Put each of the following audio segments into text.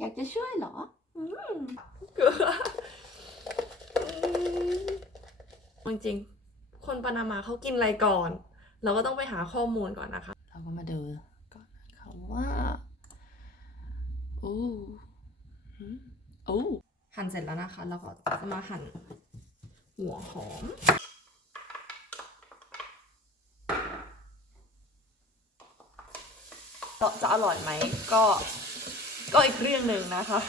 อยากจะช่วยเหรออืมเกลือจริงๆคนปานามาเขากินอะไรก่อน เราก็ต้องไปหาข้อมูลก่อนนะคะ เราก็มาดูก่อนนะคะว่าโอ้หืมโอ้หั่นเสร็จแล้วนะคะ เราก็จะมาหั่นหัวหอมจะอร่อยไหมก็ ก็อีกเรื่องหนึ่งนะคะ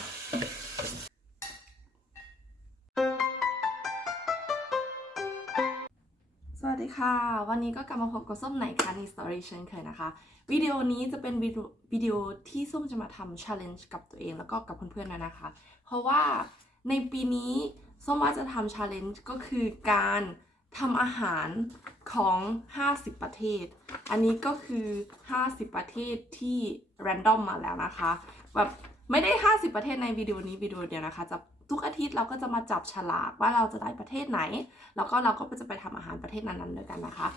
สวัสดีค่ะ วันนี้ก็กลับมาพบกับส้มไหนคะในสตอรี่เช่นเคยนะคะ วิดีโอนี้จะเป็นวิดีโอที่ส้มจะมาทำ challenge กับตัวเองแล้วก็กับเพื่อนๆนะนะคะ เพราะว่าในปีนี้ส้มว่าจะทำ challenge ก็คือการทำอาหารของ 50 ประเทศ อันนี้ก็คือ 50 ประเทศที่ random มาแล้วนะคะ แบบไม่ได้ 50 ประเทศในวิดีโอนี้วิดีโอเดียวนะคะจะทุกอาทิตย์เราก็จะมาจับฉลากว่าเราจะได้ประเทศไหน แล้วก็เราก็จะไปทำอาหารประเทศนั้นๆด้วยกันนะคะ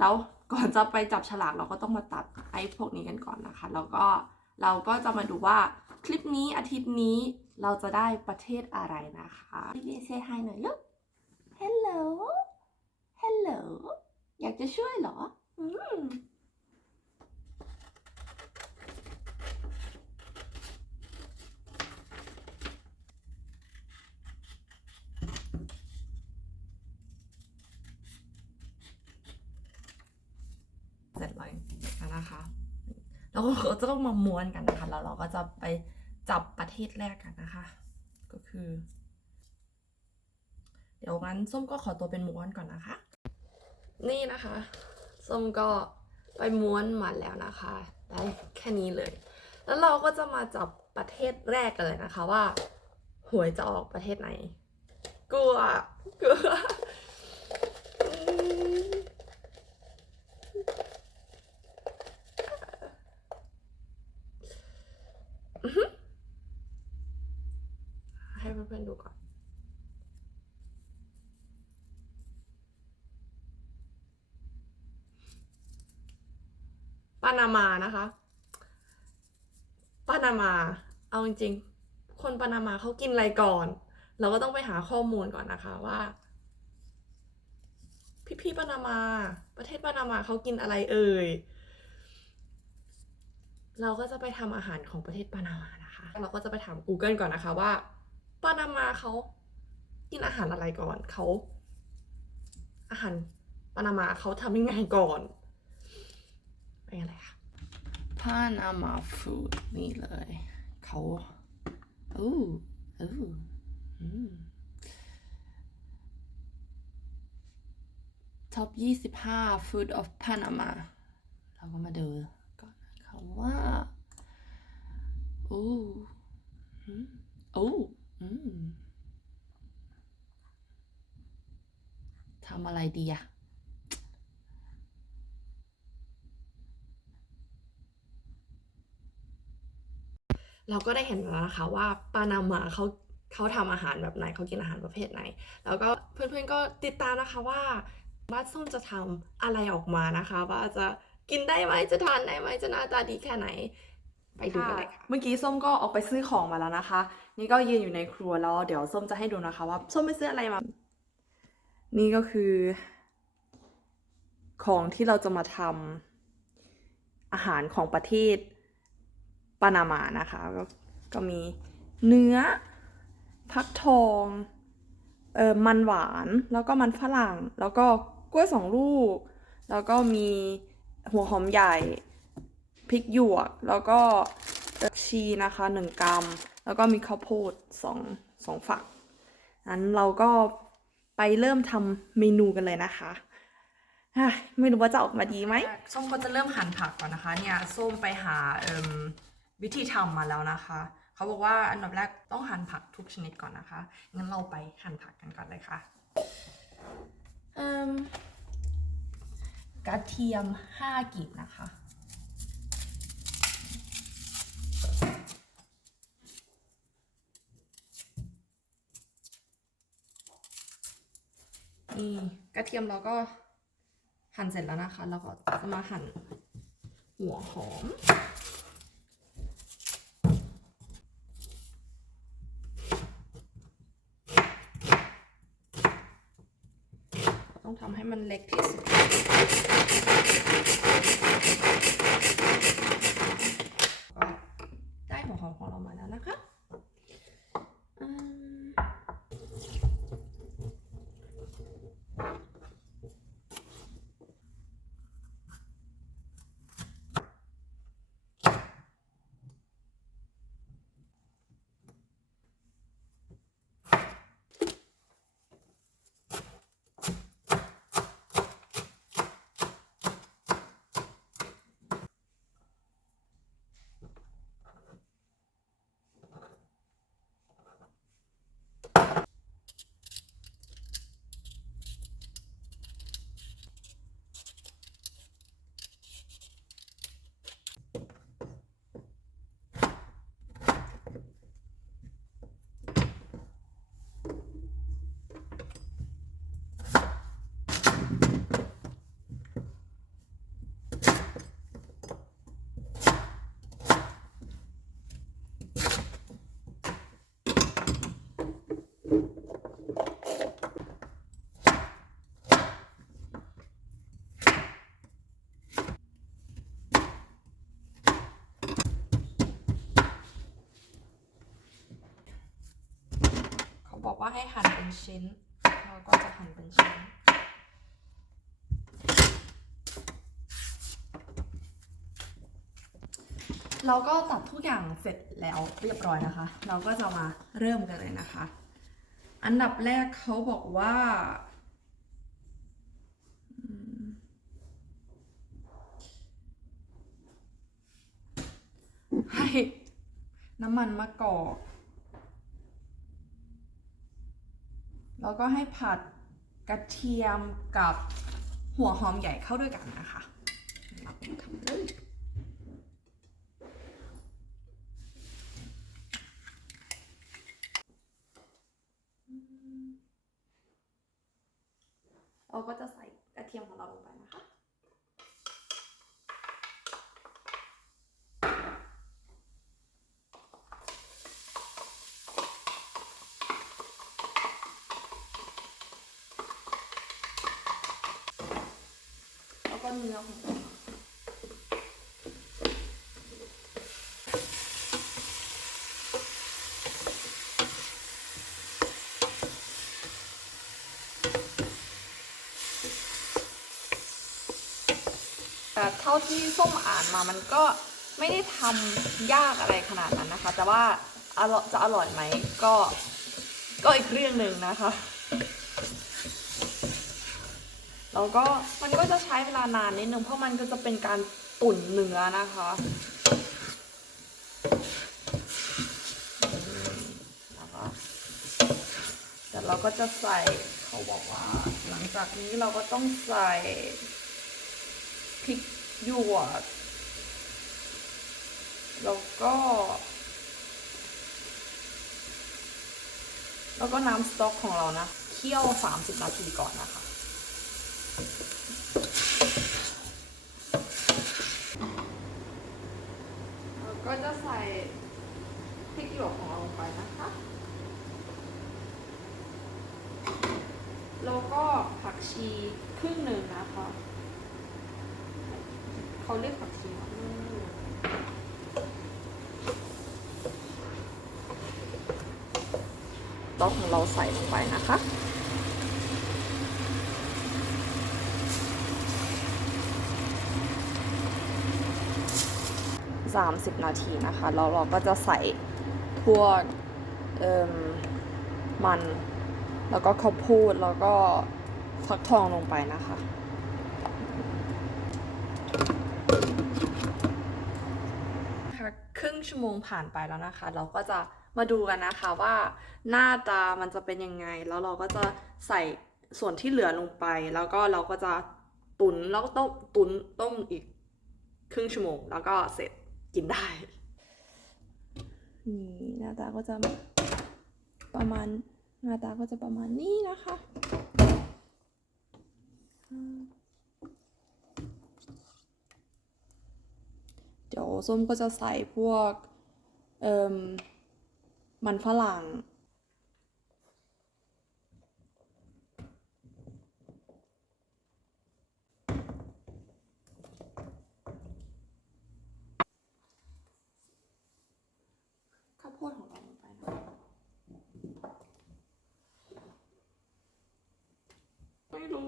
แล้วก่อนจะไปจับฉลากเราก็ต้องมาตัดไอ้พวกนี้กันก่อนนะคะ แล้วก็เราก็จะมาดูว่าคลิปนี้อาทิตย์นี้เราจะได้ประเทศอะไรนะคะเรียเซฮายหน่อยลูก Hello Hello อยากจะช่วยเหรอ อืม เสร็จเลยนะคะ แล้ว ก็จะต้องมาม้วนกันนะคะ แล้วเราก็จะไปจับประเทศแรกกันนะคะ ก็คือ เดี๋ยวงั้นส้มก็ขอตัวเป็นม้วนก่อนนะคะ นี่นะคะ ส้มก็ไปม้วนมาแล้วนะคะได้แค่นี้เลย แล้วเราก็จะมาจับประเทศแรกกันเลยนะคะว่าหวยจะออกประเทศไหน กลัว กลัวอืม ให้ เพื่อนๆดูก่อน ปานามานะคะ ปานามา เอาจริงๆ คนปานามาเขากินอะไรก่อน เราก็ต้องไปหาข้อมูลก่อนนะคะว่า พี่ๆปานามา ประเทศปานามาเขากินอะไรเอ่ยเราก็จะไปทำอาหารของประเทศปานามานะคะ เราก็จะไปถาม Google ก่อนนะคะว่า ปานามาเขากินอาหารอะไรก่อนเขาอาหารปานามาเขาทำยังไงก่อนเป็นอะไรคะพานามาฟูดนี่เลยเขาอู้อู้อืมท็อป 25 Food of Panama เราก็มาดูก่อนนะคะว่าโอ้อืมโอ้อืมทำอะไรดีอะเราก็ได้เห็นแล้วนะคะว่าปานามาเขาเขาทำอาหารแบบไหนเขากินอาหารประเภทไหน แล้วก็เพื่อนๆก็ติดตามนะคะว่าว่าส้มจะทำอะไรออกมานะคะว่าจะกินได้ไหมจะทานได้ไหมจะหน้าตาดีแค่ไหนไปดูกันเลยค่ะเมื่อกี้ส้มก็ออกไปซื้อของมาแล้วนะคะ นี่ก็ยืนอยู่ในครัวแล้วเดี๋ยวส้มจะให้ดูนะคะว่าส้มไปซื้ออะไรมา นี่ก็คือ ของที่เราจะมาทำอาหารของประเทศปานามานะคะก็ก็มีเนื้อฟักทองเออมันหวานแล้วก็มันฝรั่ง แล้วก็กล้วยสองลูก แล้วก็มีหัวหอมใหญ่พริกหยวก แล้วก็ชีนะคะหนึ่งกรัม แล้วก็มีข้าวโพดสองสองฝักนั้นเราก็ ไปเริ่มทำเมนูกันเลยนะคะอะไม่รู้ว่าจะออกมาดีไหมส้มก็จะเริ่มหั่นผักก่อนนะคะ เนี่ยส้มไปหาเอิ่มวิธีทำมาแล้วนะคะ เขาบอกว่าอันดับแรกต้องหั่นผักทุกชนิดก่อนนะคะงั้นเราไปหั่นผักกันก่อนเลยค่ะเอิ่มกระเทียม 5กีบนะคะ นี่กระเทียมเราก็หั่นเสร็จแล้วนะคะเราก็จะมาหั่นหัวหอม ต้องทำให้มันเล็กที่สุด บอกว่าให้หั่นเป็นชิ้น เราก็จะหั่นเป็นชิ้น เราก็ตัดทุกอย่างเสร็จแล้วเรียบร้อยนะคะ เราก็จะมาเริ่มกันเลยนะคะ อันดับแรกเขาบอกว่าให้น้ำมันมะกอก แล้วก็ให้ผัดกระเทียมกับหัวหอมใหญ่เข้าด้วยกันนะคะเราทำเลยเราก็จะใส่กระเทียมของเราลงไป นะคะแล้วเอองเราแต่เท่าที่ส้มอ่านมามันก็ไม่ได้ทำยากอะไรขนาดนั้นนะคะ แต่ว่าอร่อยจะอร่อยไหมก็ก็อีกเรื่องหนึ่งนะคะ แล้วก็มันก็จะใช้เวลานานนิดนึงเพราะมันก็จะเป็นการตุ๋นเนื้อนะคะแล้วก็เดี๋ยวเราก็จะใส่เขาบอกว่า หลังจากนี้เราก็ต้องใส่พริกหยวกแล้วก็ แล้วก็น้ำสต๊อกของเรานะ เคี่ยว 30 นาทีก่อนนะคะ เรา ก็จะใส่พริกหยวกของเราลงไปนะคะ แล้วก็ผักชีครึ่งหนึ่งนะคะ เขาเรียกผักชีว่าต๊อกของเราใส่ลงไปนะคะ 30 นาทีนะคะแล้วเราก็จะใส่พวกเอิมมัน แล้วก็ข้าวโพดแล้วก็ฟักทองลงไปนะคะค่ะครึ่งชั่วโมงผ่านไปแล้วนะคะ เราก็จะมาดูกันนะคะว่าหน้าตามันจะเป็นยังไง แล้วเราก็จะใส่ส่วนที่เหลือลงไป แล้วก็เราก็จะตุนแล้วก็ต้มตุนต้มอีกครึ่งชั่วโมง แล้วก็เสร็จ กินได้ นี่หน้าตาก็จะประมาณหน้าตาก็จะประมาณนี้นะคะเดี๋ยวส้มก็จะใส่พวก เอ่อมันฝรั่ง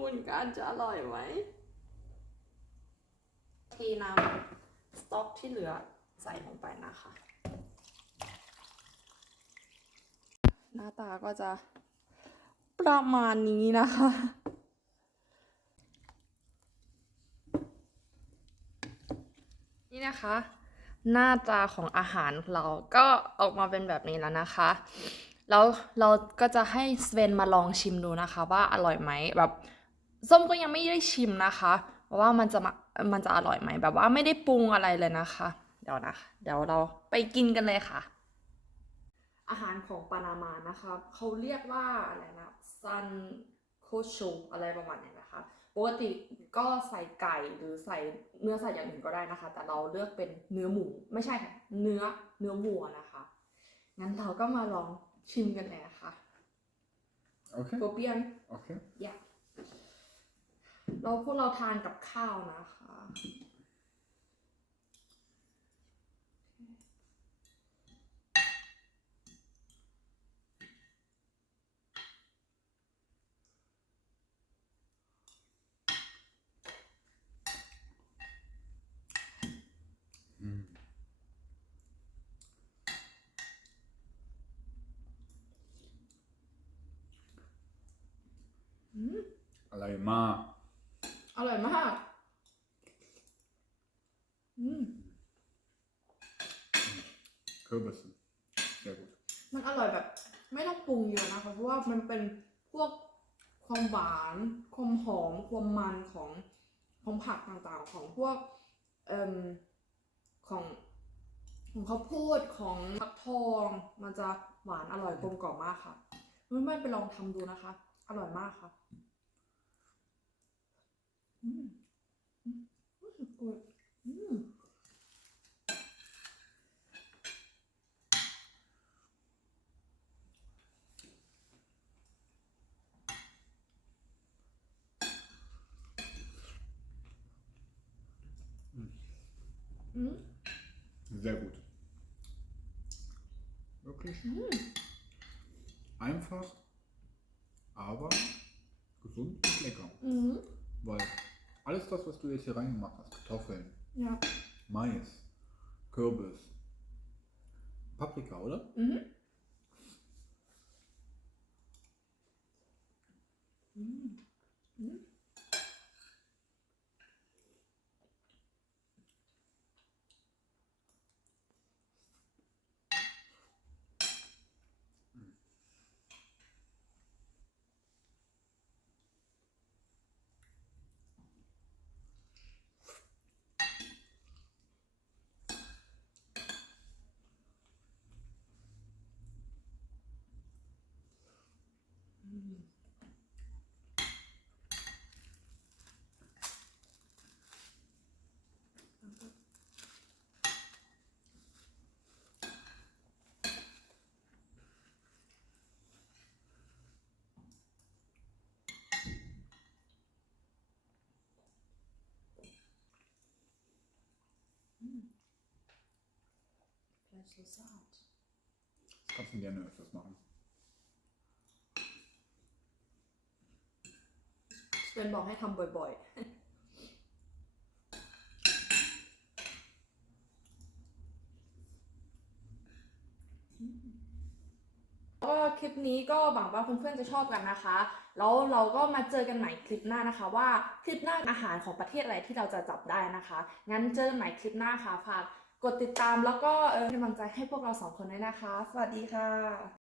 มื อนกันจะอร่อยไหมทีน้ำสต๊อกที่เหลือใส่ลงไปนะคะ หน้าตาก็จะประมาณนี้นะคะนี่นะคะ หน้าตาของอาหารเราก็ออกมาเป็นแบบนี้แล้วนะคะ แล้วเราก็จะให้สเวนมาลองชิมดูนะคะ ว่าอร่อยไหมแบบ ส้มก็ยังไม่ได้ชิมนะคะว่ามันจะมามันจะอร่อยไหมแบบว่าไม่ได้ปรุงอะไรเลยนะคะ เดี๋ยวนะคะเดี๋ยวเราไปกินกันเลยค่ะ อาหารของปานามานะคะเขาเรียกว่าอะไรนะซันโคชูอะไรประมาณนี้นะคะปกติก็ใส่ไก่หรือใส่เนื้อสัตว์อย่างอื่นก็ได้นะคะ แต่เราเลือกเป็นเนื้อหมูไม่ใช่ค่ะเนื้อเนื้อวัวนะคะงั้นเราก็มาลองชิมกันเลยนะคะ Okay, โกเปียน okay. อย่า เราพวกเราทานกับข้าวนะคะอืมอร่อยมาก ร่อยมาก อืม Kürbisse. Sehr gut. มันอร่อยแบบ ไม่ต้องปรุงเยอะนะคะเพราะว่ามันเป็นพวกความหวานความหอมความมันของของผักต่างๆ ของพวกเอ่มของของข้าวโพดของฟักทอง มันจะหวานอร่อยกลมกล่อมมากค่ะเพื่อนๆไปลองทำดูนะคะ อร่อยมากค่ะ Sehr gut. Wirklich einfach, aber gesund und lecker. อืม Weil alles das, was du jetzt hier reingemacht hast, Kartoffeln, ja. Mais, Kürbis, Paprika, oder? Mhm. Mhm. mhm. มอืม Vielleicht so zart. Das kannst du gerne öfters machen. เพื่อนบอกให้ทำบ่อยๆ ก็คลิปนี้ก็หวังว่าเพื่อนๆจะชอบกันนะคะ แล้วเราก็มาเจอกันใหม่คลิปหน้านะคะ ว่าคลิปหน้าอาหารของประเทศอะไรที่เราจะจับได้นะคะ งั้นเจอกันใหม่คลิปหน้าค่ะฝาก กดติดตามแล้วก็เป็นกำลังใจให้พวกเราสองคนด้วยนะคะ สวัสดีค่ะ